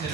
কি?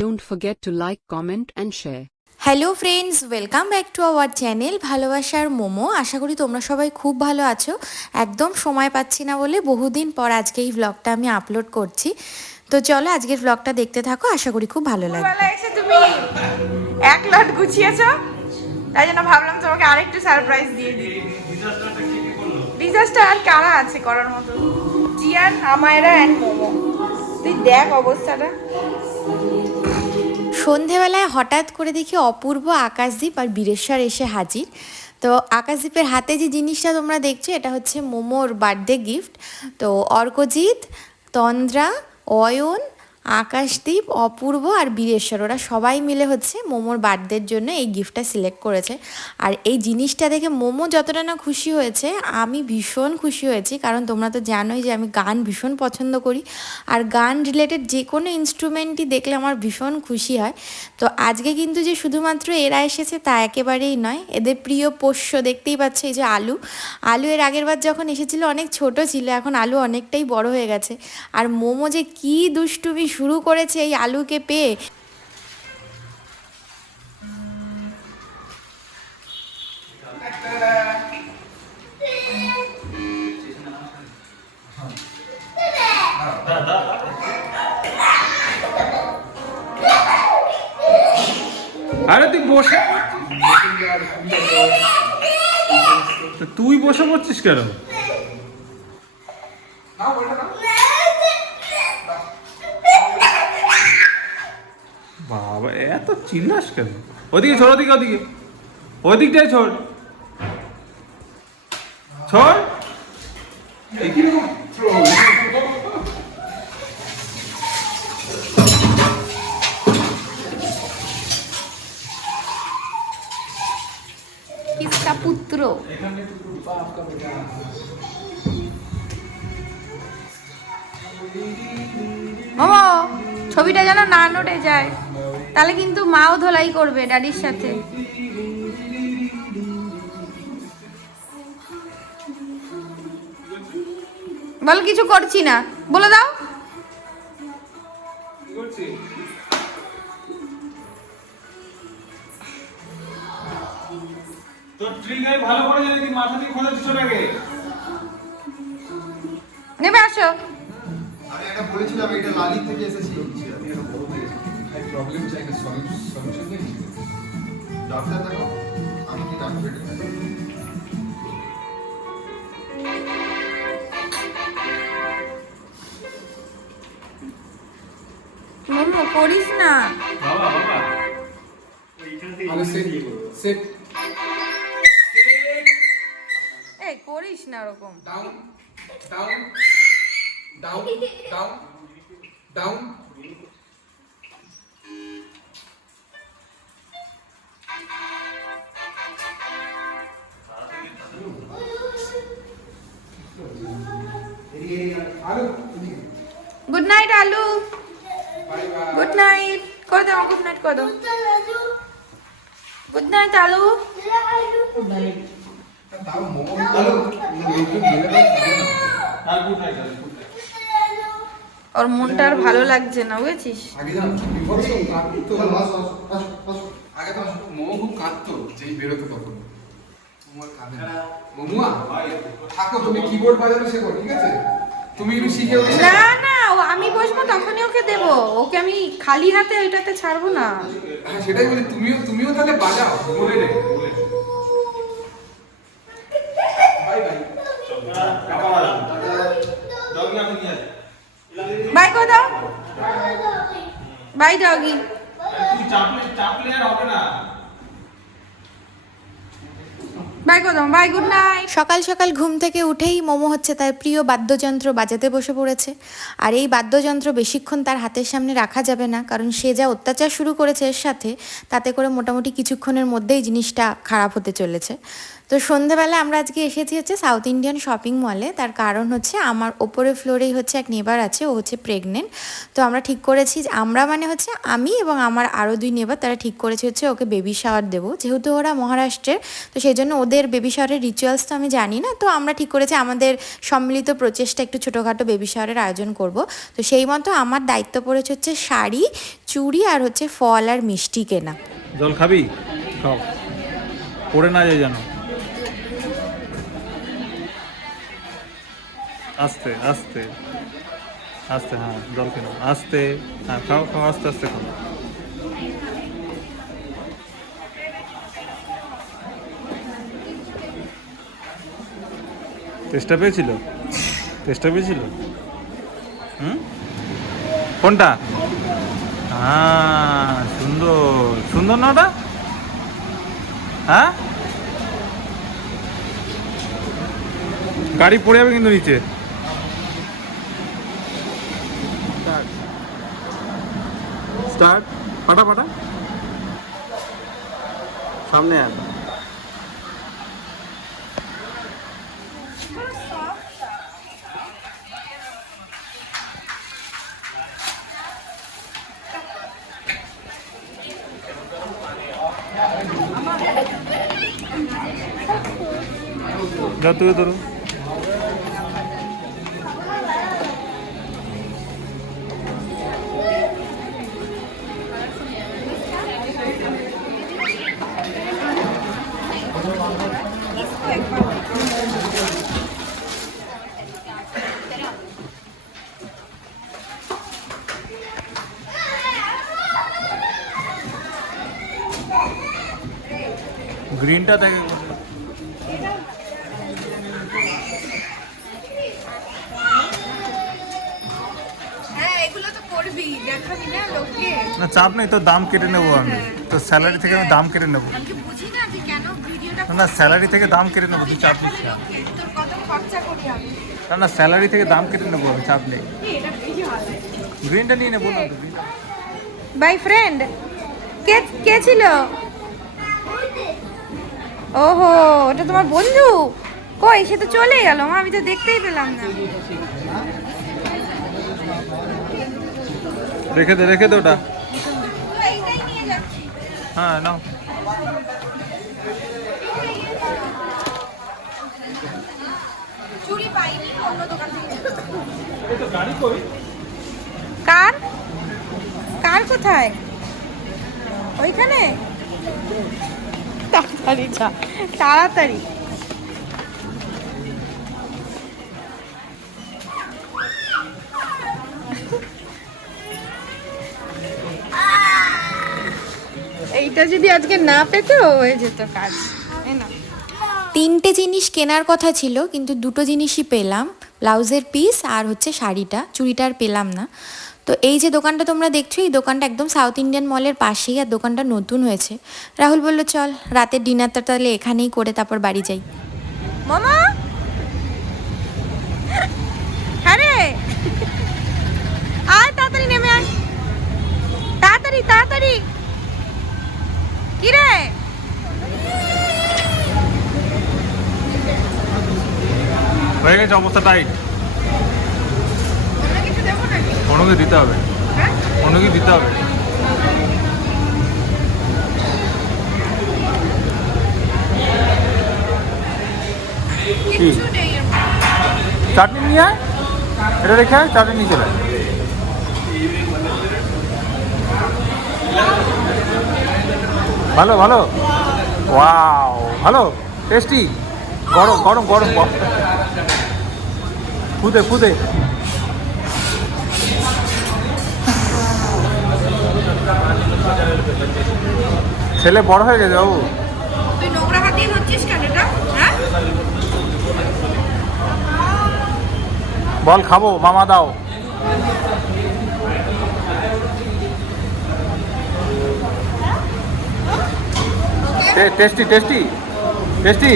Don't forget to like, comment and share. Hello friends, welcome back to our channel ভালোবাসার মোমো। আশা করি তোমরা সবাই খুব ভালো আছো। একদম সময় পাচ্ছি না বলে বহুদিন পর আজকে এই ভ্লগটা আমি আপলোড করছি। তো চলো আজকের ভ্লগটা দেখতে থাকো, আশা করি খুব ভালো লাগবে। বেলা এসে তুমি এক লট গুছিয়েছো, তাই জন্য ভাবলাম তোমাকে আরেকটু সারপ্রাইজ দিয়ে দিই। ডিজাস্টার আর কারা আছে করার মতো? জিয়ান, আমায়রা এন্ড মোমো। তুই দেখ অবস্থাটা। সন্ধেবেলায় হঠাৎ করে দেখি অপূর্ব, আকাশদীপ আর বীরেশ্বর এসে হাজির। তো আকাশদীপের হাতে যে জিনিসটা তোমরা দেখছো এটা হচ্ছে মোমোর বার্থডে গিফট। তো অর্কজিৎ, তন্দ্রা, অয়ন, আকাশদীপ, অপূর্ব আর বীরেশ্বর ওরা সবাই মিলে হচ্ছে মোমোর বার্থডের জন্য এই গিফটটা সিলেক্ট করেছে। আর এই জিনিসটা দেখে মোমো যতটা না খুশি হয়েছে, আমি ভীষণ খুশি হয়েছি। কারণ তোমরা তো জানোই যে আমি গান ভীষণ পছন্দ করি, আর গান রিলেটেড যে কোনো ইনস্ট্রুমেন্টই দেখলে আমার ভীষণ খুশি হয়। তো আজকে কিন্তু যে শুধুমাত্র এরা এসেছে তা একেবারেই নয়, এদের প্রিয় পোষ্য দেখতেই পাচ্ছ, এই যে আলু। আলু এর আগের বার যখন এসেছিলো অনেক ছোট ছিল, এখন আলু অনেকটাই বড় হয়ে গেছে। আর মোমো যে কী দুষ্টুমি শুরু করেছে এই আলুকে পেয়ে। আরে তুই বসে, তুই বসে পড়ছিস কেন? বাবা এত চিল্লাস কেন? ওদিকে ছোড়, ওদিকে ওদিকে ওদিকটাই ছোড় ছোড়। কিসকা পুত্র। মোমো, ছবিটা যেন না নড়ে যায়, তাহলে কিন্তু মাও ধোলাই করবে ড্যাডির সাথে। বল কিছু করছি না, বলে দাও। তোর ট্রিগার ভালো করে জানি, তুই মাথা দিয়ে খোঁজা দিচ্ছ নাকি? নেমে আসো। আমি একটা বলেছিলাম এটা লালি থেকে এসেছি। আমি একটা বড় থেকে হাই প্রবলেম চাই না, সলিউশন নেই। ডাক্তার দেখো, আমি কি ডাক্তার বেটার? মোমো করিস না। বাবা বাবা আমি সেট এই করিস না ওরকম। Down down down down down. Good night আলু। গুড নাইট করে দাও, গুড নাইট করে দাও। গুড নাইট আলু। দাও মোমো আলু একটু গেলে দাও। আর গুড নাইট। ওর মনটা আর ভালো লাগছে না, বুঝেছিস? আগে জানো বিভৎস কাঁদতো। আগে তো মোমো খুব কাঁদতো যেই বেরোতো তখন। মোমো কাঁদে না। মোমুয়া থাকো, তুমি কিবোর্ড বাজানো শেখো, ঠিক আছে? তুমি একটু শিখে না না, ও আমি বসবো তখনই ওকে দেবো। ওকে আমি খালি হাতে ওইটাতে ছাড়বো না। হ্যাঁ সেটাই বলি, তুমিও তাহলে বাজাও। বলে রে বলে। Bye bye. বাবা ডগি আমি নিয়ে আসি। বাই করে দাও। Bye doggy. তুই চাপলে আর হবে না। বাই করে দাও। Bye, good night. সকাল সকাল ঘুম থেকে উঠেই মোমো হচ্ছে তার প্রিয় বাদ্যযন্ত্র বাজাতে বসে পড়েছে। আর এই বাদ্যযন্ত্র বেশিক্ষণ তার হাতের সামনে রাখা যাবে না, কারণ সে যা অত্যাচার শুরু করেছে এর সাথে, তাতে করে মোটামুটি কিছুক্ষণের মধ্যেই জিনিসটা খারাপ হতে চলেছে। তো সন্ধেবেলা আমরা আজকে এসেছি হচ্ছে সাউথ ইন্ডিয়ান শপিং মলে। তার কারণ হচ্ছে আমার ওপরের ফ্লোরেই হচ্ছে এক নেবার আছে, ও হচ্ছে প্রেগনেন্ট। তো আমরা ঠিক করেছি, আমরা মানে হচ্ছে আমি এবং আমার আরও 2 নেবার, তারা ঠিক করেছে হচ্ছে ওকে বেবি শাওয়ার দেবো। যেহেতু ওরা মহারাষ্ট্রের, তো সেই জন্য ওদের বেবি শাওয়ারের রিচুয়ালস তো আমি জানি না। তো আমরা ঠিক করেছি আমাদের সম্মিলিত প্রচেষ্টা একটু ছোটোখাটো বেবি শাওয়ারের আয়োজন করব। তো সেই মতো আমার দায়িত্ব পড়েছে হচ্ছে শাড়ি, চুড়ি আর হচ্ছে ফল আর মিষ্টি কেনা। জল খাবি? খাও, পড়ে না যায় যেন। আস্তে আস্তে আস্তে, হ্যাঁ জল খেলো আস্তে, হ্যাঁ খাও খাও আস্তে আস্তে খাও। চেষ্টা পেয়েছিল? চেষ্টা পেয়েছিল? কোনটা? হ্যাঁ সুন্দর, সুন্দর না ওটা? হ্যাঁ, গাড়ি পড়ে যাবে কিন্তু নিচে। স্টার্ট, পাটা পাটা, সামনে আয়। যা তুই ধরো। গ্রিনটা থেকে না, চাপ নেই, তো দাম কেটে নেবো আমি, তো স্যালারি থেকে আমি দাম কেটে নেবো। না না, স্যালারি থেকে দাম কেটে নেবো, তুই চাপ নিস না। না না, স্যালারি থেকে দাম কেটে নেবো আমি, চাপ নেই। গ্রিনটা নিয়ে নেবো না। বাই ফ্রেন্ড, কে কে ছিল? ওহো, ওটা তোমার বন্ধু? কই, সে তো চলে গেল, আমি তো দেখতেই পেলাম না। রেখে দে, রেখে দে ওটা। হ্যাঁ নাও। কার কার কোথায়? ওইখানে? তাড়াতাড়ি যা, তাড়াতাড়ি। এইটা যদি আজকে না পেতো হয়ে যেত কাজ, তাই না? 3টে জিনিস কেনার কথা ছিল, কিন্তু 2টো জিনিসই পেলাম, ব্লাউজের পিস আর হচ্ছে শাড়িটা, চুড়িটা আর পেলাম না। তো এই যে দোকানটা তোমরা দেখছো, এই দোকানটা একদম সাউথ ইন্ডিয়ান মলের পাশেই, আর দোকানটা নতুন হয়েছে। রাহুল বলল চল রাতের ডিনারটা তাহলে এখানেই করে তারপর বাড়ি যাই। মামা, হ্যাঁ রে, আয় তাড়াতাড়ি নেমে আয়, তাড়াতাড়ি তাড়াতাড়ি। কি রে? হয়ে গেছে, অবস্থা টাইট। অন্যকে দিতে হবে, অন্যকে দিতে হবে। চাটনি নিয়ে আয়, এটা রেখে আয়, চাটনি নিয়ে চলে আয়। ভালো ভালো, ওয়াও ভালো, টেস্টি, গরম গরম গরম, ফুদে ফুদে। ছেলে বড় হয়ে গেছে বাবু। তুই নোংরা হাত দিয়ে ধরছিস কেন এটা? হ্যাঁ, বল খাবো, মামা দাও। Tasty tasty tasty.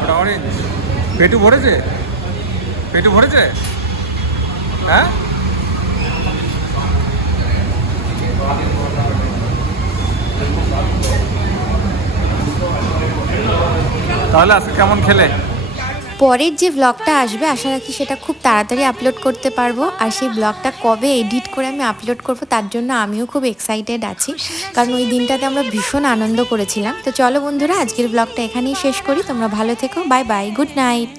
ওটা অরেঞ্জ। পেটু ভরেছে? পেটু ভরেছে? হ্যাঁ, তাহলে আজকে কেমন খেলে? পরের যে ব্লগটা আসবে আশা রাখি সেটা খুব তাড়াতাড়ি আপলোড করতে পারবো। আর সেই ব্লগটা কবে এডিট করে আমি আপলোড করব তার জন্য আমিও খুব এক্সাইটেড আছি, কারণ ওই দিনটাতে আমরা ভীষণ আনন্দ করেছিলাম। তো চলো বন্ধুরা, আজকের ব্লগটা এখানেই শেষ করি। তোমরা ভালো থেকো, বাই বাই, গুড নাইট।